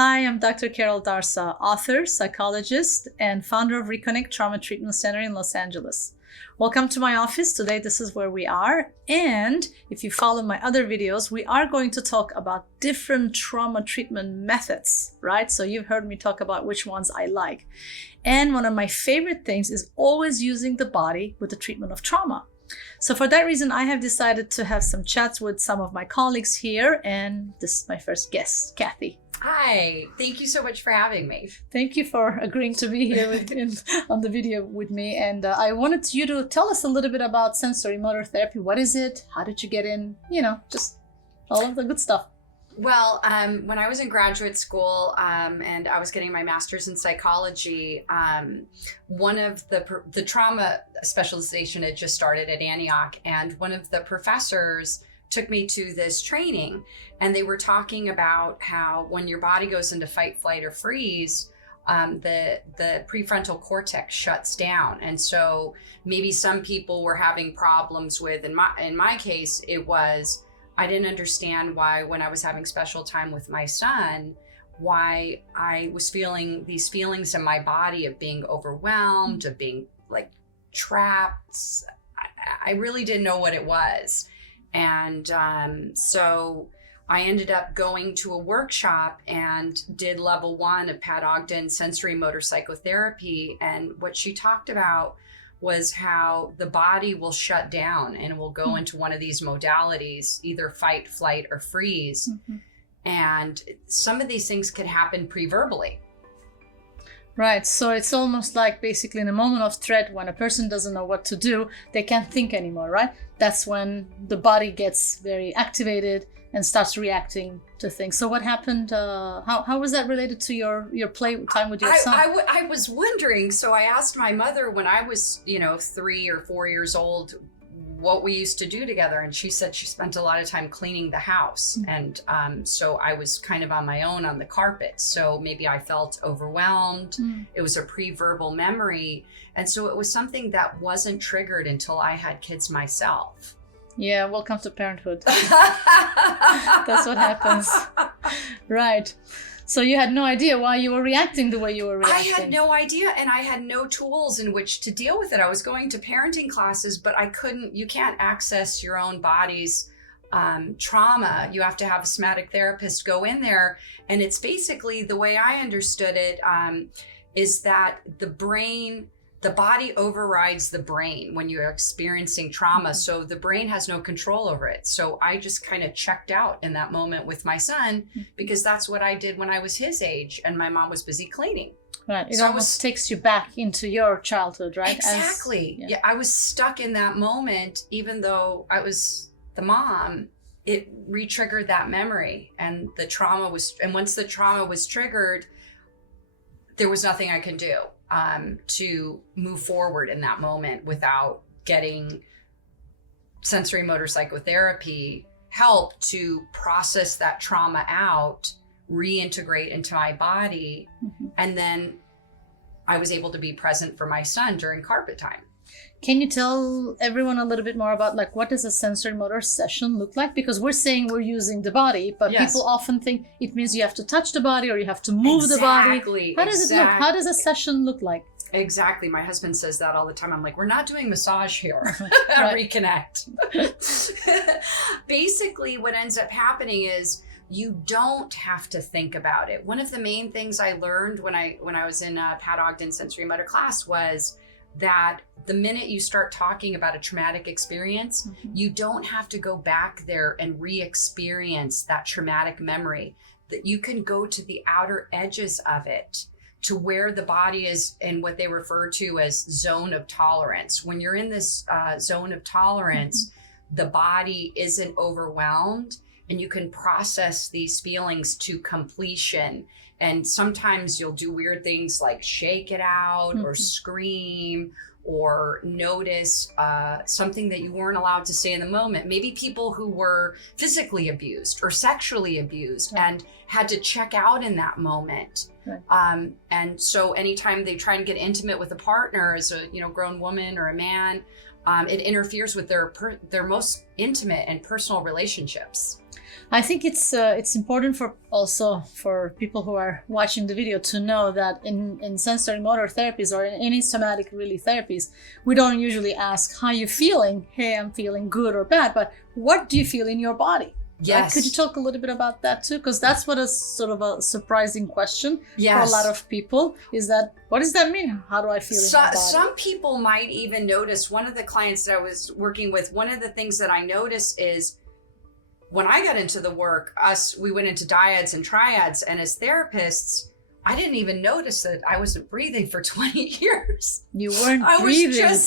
Hi, I'm Dr. Karol Darsa, author, psychologist, and founder of Reconnect Trauma Treatment Center in Los Angeles. Welcome to my office. Today, this is where we are. And if you follow my other videos, we are going to talk about different trauma treatment methods, right? So you've heard me talk about which ones I like. And one of my favorite things is always using the body with the treatment of trauma. So for that reason, I have decided to have some chats with some of my colleagues here. And this is my first guest, Cathy. Hi, thank you so much for having me. Thank you for agreeing to be here on the video with me. And I wanted you to tell us a little bit about sensorimotor therapy. What is it? How did you get in? You know, just all of the good stuff. Well, when I was in graduate school and I was getting my master's in psychology, one of the trauma specialization had just started at Antioch, and one of the professors took me to this training, and they were talking about how when your body goes into fight, flight, or freeze, the prefrontal cortex shuts down. And so maybe some people were having problems with, in my case, it was, I didn't understand why when I was having special time with my son, why I was feeling these feelings in my body of being overwhelmed, of being like trapped. I really didn't know what it was. And so I ended up going to a workshop and did level 1 of Pat Ogden Sensorimotor Psychotherapy. And what she talked about was how the body will shut down and will go into one of these modalities, either fight, flight, or freeze. Mm-hmm. And some of these things could happen pre-verbally. Right. So it's almost like basically in a moment of threat, when a person doesn't know what to do, they can't think anymore, right? That's when the body gets very activated and starts reacting to things. So what happened? How was that related to your play time with your son? I was wondering. So I asked my mother when I was, 3 or 4 years old, what we used to do together. And she said she spent a lot of time cleaning the house. Mm. And so I was kind of on my own on the carpet. So maybe I felt overwhelmed. Mm. It was a pre-verbal memory. And so it was something that wasn't triggered until I had kids myself. Yeah, welcome to parenthood. That's what happens. Right. So you had no idea why you were reacting the way you were reacting. I had no idea, and I had no tools in which to deal with it. I was going to parenting classes, but you can't access your own body's trauma. You have to have a somatic therapist go in there. And it's basically, the way I understood it, is that the body overrides the brain when you're experiencing trauma. Mm-hmm. So the brain has no control over it. So I just kind of checked out in that moment with my son, because that's what I did when I was his age and my mom was busy cleaning. Right. It almost takes you back into your childhood, right? Exactly. Yeah, I was stuck in that moment, even though I was the mom. It re-triggered that memory, and once the trauma was triggered, there was nothing I could do to move forward in that moment without getting sensorimotor psychotherapy help to process that trauma out, reintegrate into my body. Mm-hmm. And then I was able to be present for my son during carpet time. Can you tell everyone a little bit more about what does a sensorimotor session look like? Because we're saying we're using the body, but yes, people often think it means you have to touch the body or you have to move the body. How does it look? How does a session look like? Exactly. My husband says that all the time. I'm like, we're not doing massage here. Reconnect. Basically, what ends up happening is you don't have to think about it. One of the main things I learned when I was in a Pat Ogden sensorimotor class was that the minute you start talking about a traumatic experience, mm-hmm, you don't have to go back there and re-experience that traumatic memory. That you can go to the outer edges of it, to where the body is in what they refer to as zone of tolerance. When you're in this zone of tolerance, mm-hmm, the body isn't overwhelmed, and you can process these feelings to completion. And sometimes you'll do weird things like shake it out, mm-hmm, or scream, or notice something that you weren't allowed to say in the moment. Maybe people who were physically abused or sexually abused, right, and had to check out in that moment. Right. And so anytime they try and get intimate with a partner as a grown woman or a man, it interferes with their most intimate and personal relationships. I think it's important for also for people who are watching the video to know that in sensorimotor therapies or in any somatic really therapies, we don't usually ask how you feeling. Hey, I'm feeling good or bad, but what do you feel in your body? Yes. Right? Could you talk a little bit about that too? Because that's what is sort of a surprising question for a lot of people is that, what does that mean? How do I feel in my body? Some people might even notice, one of the clients that I was working with, one of the things that I noticed is when I got into the work, we went into dyads and triads, and as therapists, I didn't even notice that I wasn't breathing for 20 years. You weren't breathing.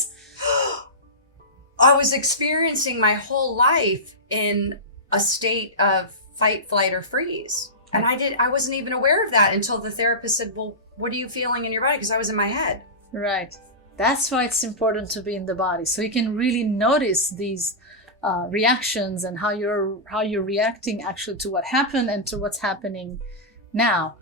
I was experiencing my whole life in a state of fight, flight, or freeze. And I wasn't even aware of that until the therapist said, well, what are you feeling in your body? Because I was in my head. Right. That's why it's important to be in the body. So you can really notice these reactions and how you're reacting actually to what happened and to what's happening now,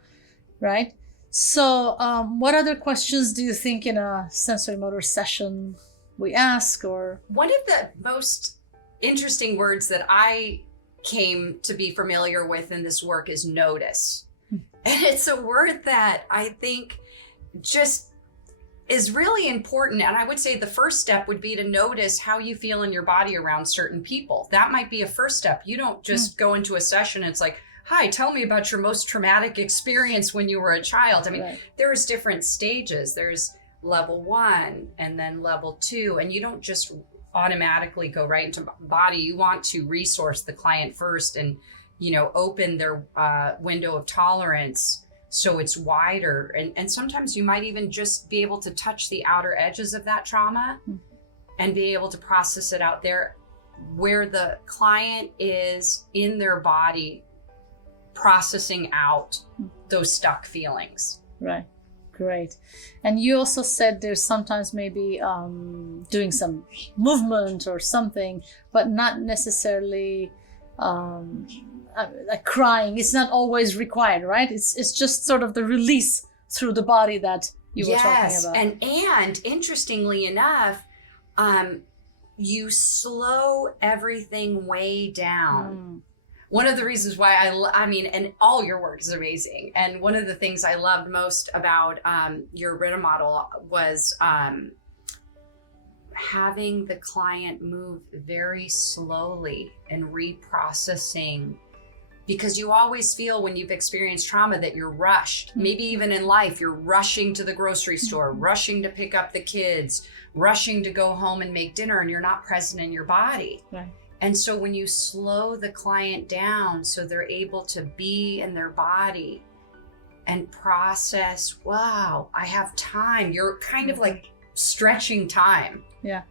right? So what other questions do you think in a sensorimotor session we ask? Or one of the most interesting words that I came to be familiar with in this work is notice. And it's a word that I think just is really important. And I would say the first step would be to notice how you feel in your body around certain people. That might be a first step. You don't just go into a session and it's like, hi, tell me about your most traumatic experience when you were a child. I mean, there's different stages. There's level 1 and then level 2, and you don't just automatically go right into body. You want to resource the client first and, open their window of tolerance so it's wider. And sometimes you might even just be able to touch the outer edges of that trauma and be able to process it out there where the client is in their body processing out those stuck feelings. Right. Great. And you also said there's sometimes maybe doing some movement or something, but not necessarily like crying. It's not always required, right? It's just sort of the release through the body that you were talking about. And interestingly enough, you slow everything way down. One of the reasons why I mean, and all your work is amazing. And one of the things I loved most about your Ritter model was having the client move very slowly and reprocessing, because you always feel when you've experienced trauma that you're rushed. Maybe even in life, you're rushing to the grocery store, rushing to pick up the kids, rushing to go home and make dinner, and you're not present in your body. Right. And so when you slow the client down so they're able to be in their body and process, wow, I have time. You're kind of like stretching time. Yeah.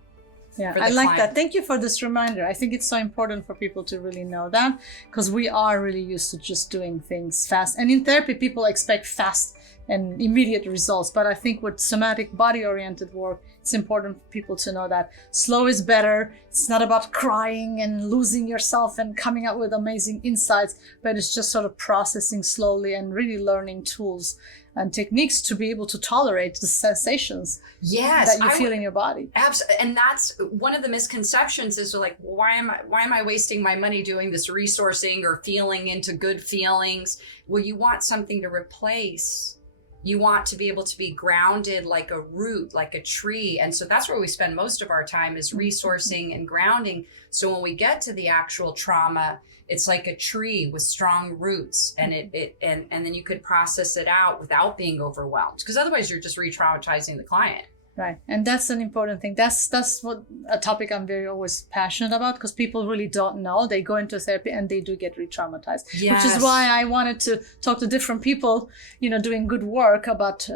Yeah, I like that. Thank you for this reminder. I think it's so important for people to really know that, because we are really used to just doing things fast. And in therapy, people expect fast and immediate results. But I think with somatic body-oriented work, it's important for people to know that slow is better. It's not about crying and losing yourself and coming up with amazing insights, but it's just sort of processing slowly and really learning tools and techniques to be able to tolerate the sensations that you feel in your body. Absolutely. And that's one of the misconceptions is like, why am I wasting my money doing this resourcing or feeling into good feelings? Well, you want something to replace. You want to be able to be grounded like a root, like a tree. And so that's where we spend most of our time, is resourcing and grounding. So when we get to the actual trauma, it's like a tree with strong roots, and and then you could process it out without being overwhelmed, because otherwise you're just re-traumatizing the client. Right. And that's an important thing. That's what a topic I'm very always passionate about, because people really don't know. They go into therapy and they do get re-traumatized, which is why I wanted to talk to different people, doing good work about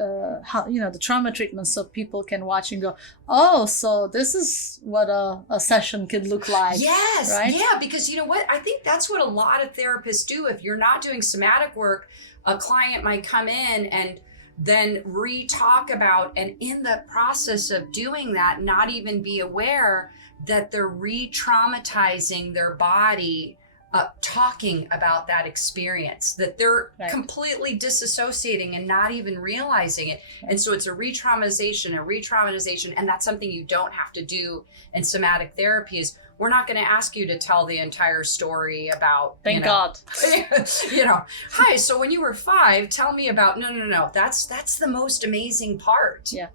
how, the trauma treatment, so people can watch and go, oh, so this is what a session could look like. Yes. Right? Yeah. Because you know what? I think that's what a lot of therapists do. If you're not doing somatic work, a client might come in and then re-talk about, and in the process of doing that, not even be aware that they're re-traumatizing their body talking about that experience, that they're Right. completely disassociating and not even realizing it. And so it's a retraumatization, and that's something you don't have to do in somatic therapy. Is we're not going to ask you to tell the entire story about, Thank God. Hi, so when you were 5, tell me about, no. That's the most amazing part. Yeah.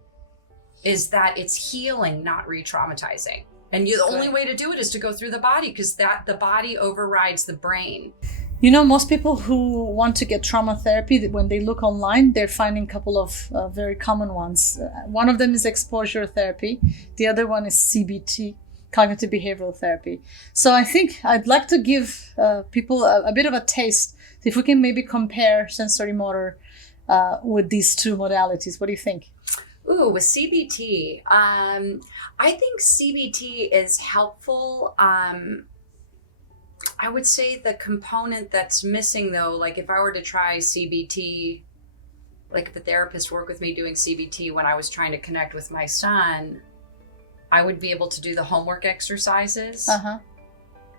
Is that it's healing, not re-traumatizing. And the only way to do it is to go through the body, because the body overrides the brain. Most people who want to get trauma therapy, when they look online, they're finding a couple of very common ones. One of them is exposure therapy. The other one is CBT, cognitive behavioral therapy. So I think I'd like to give people a bit of a taste, if we can maybe compare sensorimotor with these two modalities. What do you think? Ooh, with CBT, I think CBT is helpful. I would say the component that's missing, though, like if I were to try CBT, like if a therapist worked with me doing CBT when I was trying to connect with my son, I would be able to do the homework exercises,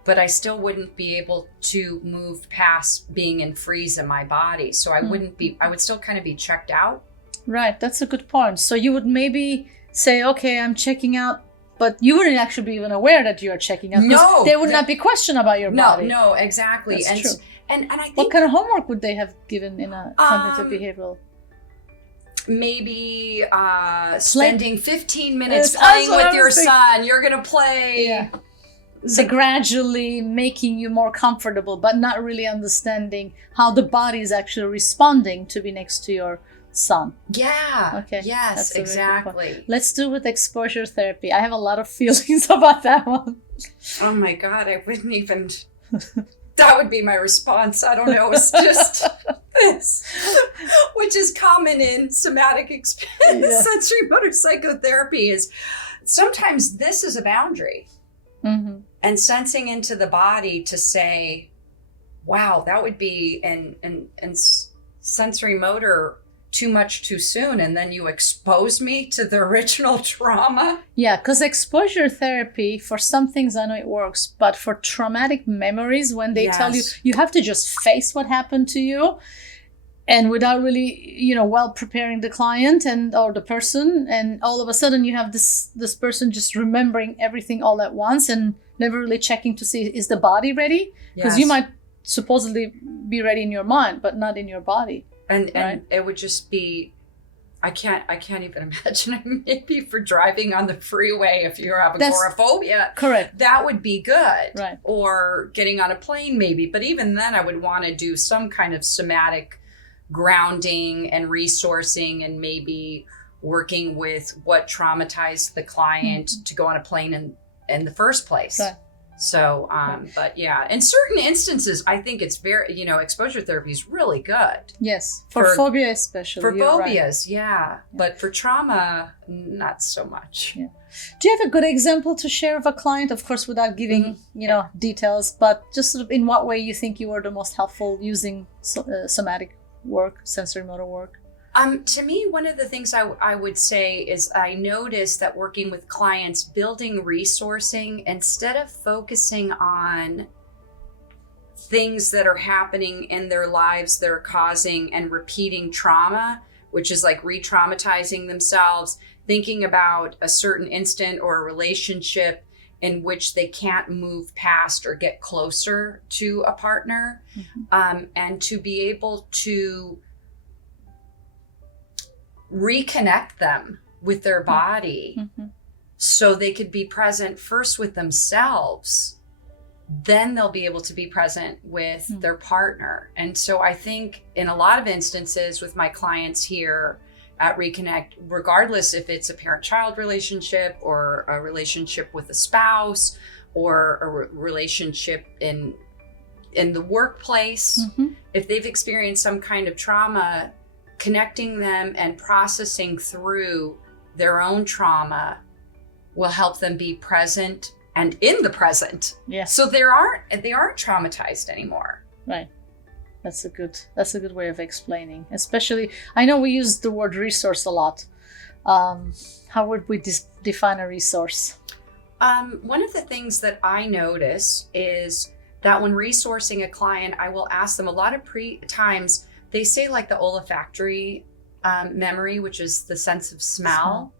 but I still wouldn't be able to move past being in freeze in my body. So I would still kind of be checked out. Right, that's a good point. So you would maybe say, okay, I'm checking out, but you wouldn't actually be even aware that you are checking out. No. There would not be question about your body. No, exactly. That's true. And I think, what kind of homework would they have given in a cognitive behavioral? Maybe spending 15 minutes Yes, playing that's what with I your was thinking. son. You're going to play. Yeah. So gradually making you more comfortable, but not really understanding how the body is actually responding to be next to your son. Yeah. Okay. Yes, That's a very good point. exactly. Let's do with exposure therapy. I have a lot of feelings about that one. Oh my God, I wouldn't even. That would be my response. I don't know. It's just this, which is common in somatic experience. Sensorimotor psychotherapy is sometimes this is a boundary. Mm-hmm. And sensing into the body to say, wow, that would be and sensorimotor too much too soon, and then you expose me to the original trauma. Yeah, because exposure therapy, for some things I know it works, but for traumatic memories, when they tell you, you have to just face what happened to you, and without really, well preparing the client or the person, and all of a sudden you have this person just remembering everything all at once and never really checking to see, is the body ready? Because you might supposedly be ready in your mind, but not in your body. And it would just be, I can't even imagine. Maybe for driving on the freeway, if you have agoraphobia, correct, that would be good. Right. Or getting on a plane, maybe. But even then, I would want to do some kind of somatic grounding and resourcing, and maybe working with what traumatized the client to go on a plane in the first place. Right. So, but yeah, in certain instances, I think it's very, exposure therapy is really good. Yes, for phobia especially. For phobias, yeah. But for trauma, not so much. Yeah. Do you have a good example to share of a client? Of course, without giving, details, but just sort of in what way you think you were the most helpful using somatic work, sensorimotor work? To me, one of the things I would say is I noticed that working with clients, building resourcing, instead of focusing on things that are happening in their lives that are causing and repeating trauma, which is like re-traumatizing themselves, thinking about a certain instant or a relationship in which they can't move past or get closer to a partner, and to be able to reconnect them with their body so they could be present first with themselves, then they'll be able to be present with their partner. And so I think in a lot of instances with my clients here at Reconnect, regardless if it's a parent-child relationship or a relationship with a spouse or a relationship in the workplace, if they've experienced some kind of trauma, connecting them and processing through their own trauma will help them be present and in the present. Yes. So they aren't traumatized anymore. Right. That's a good way of explaining. Especially, I know we use the word resource a lot. How would we define a resource? One of the things that I notice is that when resourcing a client, I will ask them a lot of times they say like the olfactory memory, which is the sense of smell,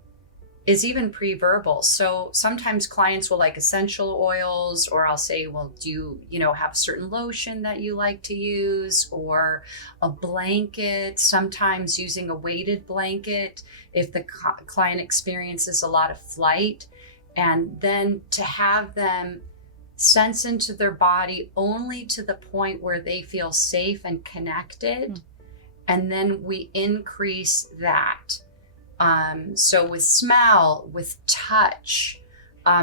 is even pre-verbal. So sometimes clients will like essential oils, or I'll say, well, do you have a certain lotion that you like to use, or a blanket, sometimes using a weighted blanket if the client experiences a lot of flight, and then to have them sense into their body only to the point where they feel safe and connected. And then we increase that. So with smell, with touch,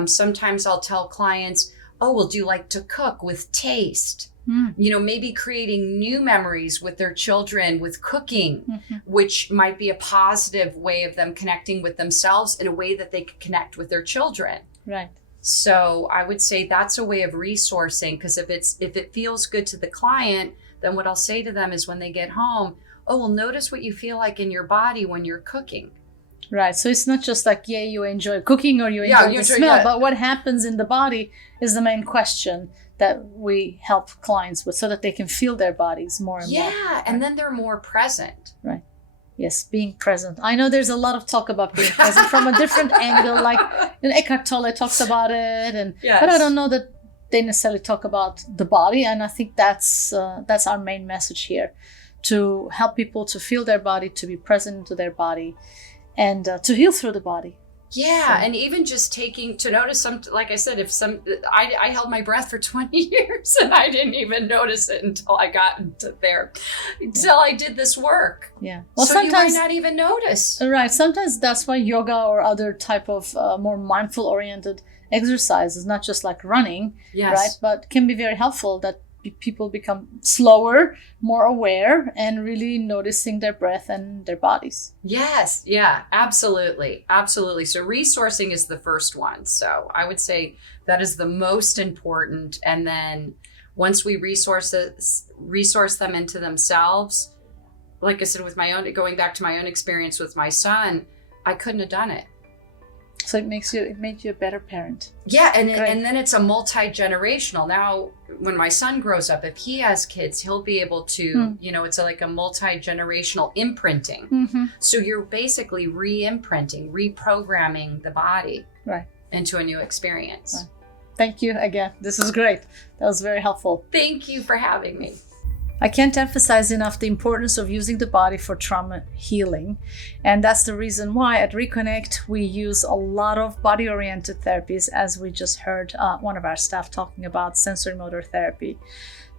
sometimes I'll tell clients, oh, well, do you like to cook? With taste? Maybe creating new memories with their children with cooking, which might be a positive way of them connecting with themselves in a way that they could connect with their children. Right. So I would say that's a way of resourcing, because if it feels good to the client, then what I'll say to them is when they get home, oh, well, notice what you feel like in your body when you're cooking. Right. So it's not just like, you enjoy cooking or you enjoy the smell, but what happens in the body is the main question that we help clients with, so that they can feel their bodies more and more. Yeah. And then they're more present. Right. Yes, being present. I know there's a lot of talk about being present from a different angle, like Eckhart Tolle talks about it, but I don't know that they necessarily talk about the body. And I think that's our main message here, to help people to feel their body, to be present to their body, and to heal through the body. Yeah, and even just to notice some, like I said, I held my breath for 20 years and I didn't even notice it until I got until I did this work. Yeah. Well, so sometimes you might not even notice. Right. Sometimes that's why yoga or other type of more mindful oriented exercise is not just like running, right? But can be very helpful, that people become slower, more aware, and really noticing their breath and their bodies. Yes. Yeah, absolutely. Absolutely. So resourcing is the first one. So I would say that is the most important. And then once we resource them into themselves, like I said, going back to my own experience with my son, I couldn't have done it. So it made you a better parent. Yeah, and then it's a multi-generational. Now, when my son grows up, if he has kids, he'll be able to, it's like a multi-generational imprinting. So you're basically re-imprinting, reprogramming the body into a new experience. Right. Thank you again. This is great. That was very helpful. Thank you for having me. I can't emphasize enough the importance of using the body for trauma healing. And that's the reason why at Reconnect, we use a lot of body-oriented therapies, as we just heard one of our staff talking about sensorimotor therapy.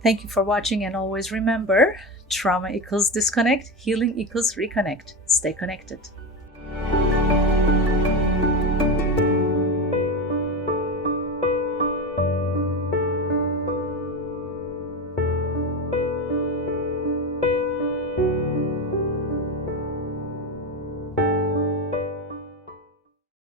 Thank you for watching, and always remember, trauma equals disconnect, healing equals reconnect. Stay connected.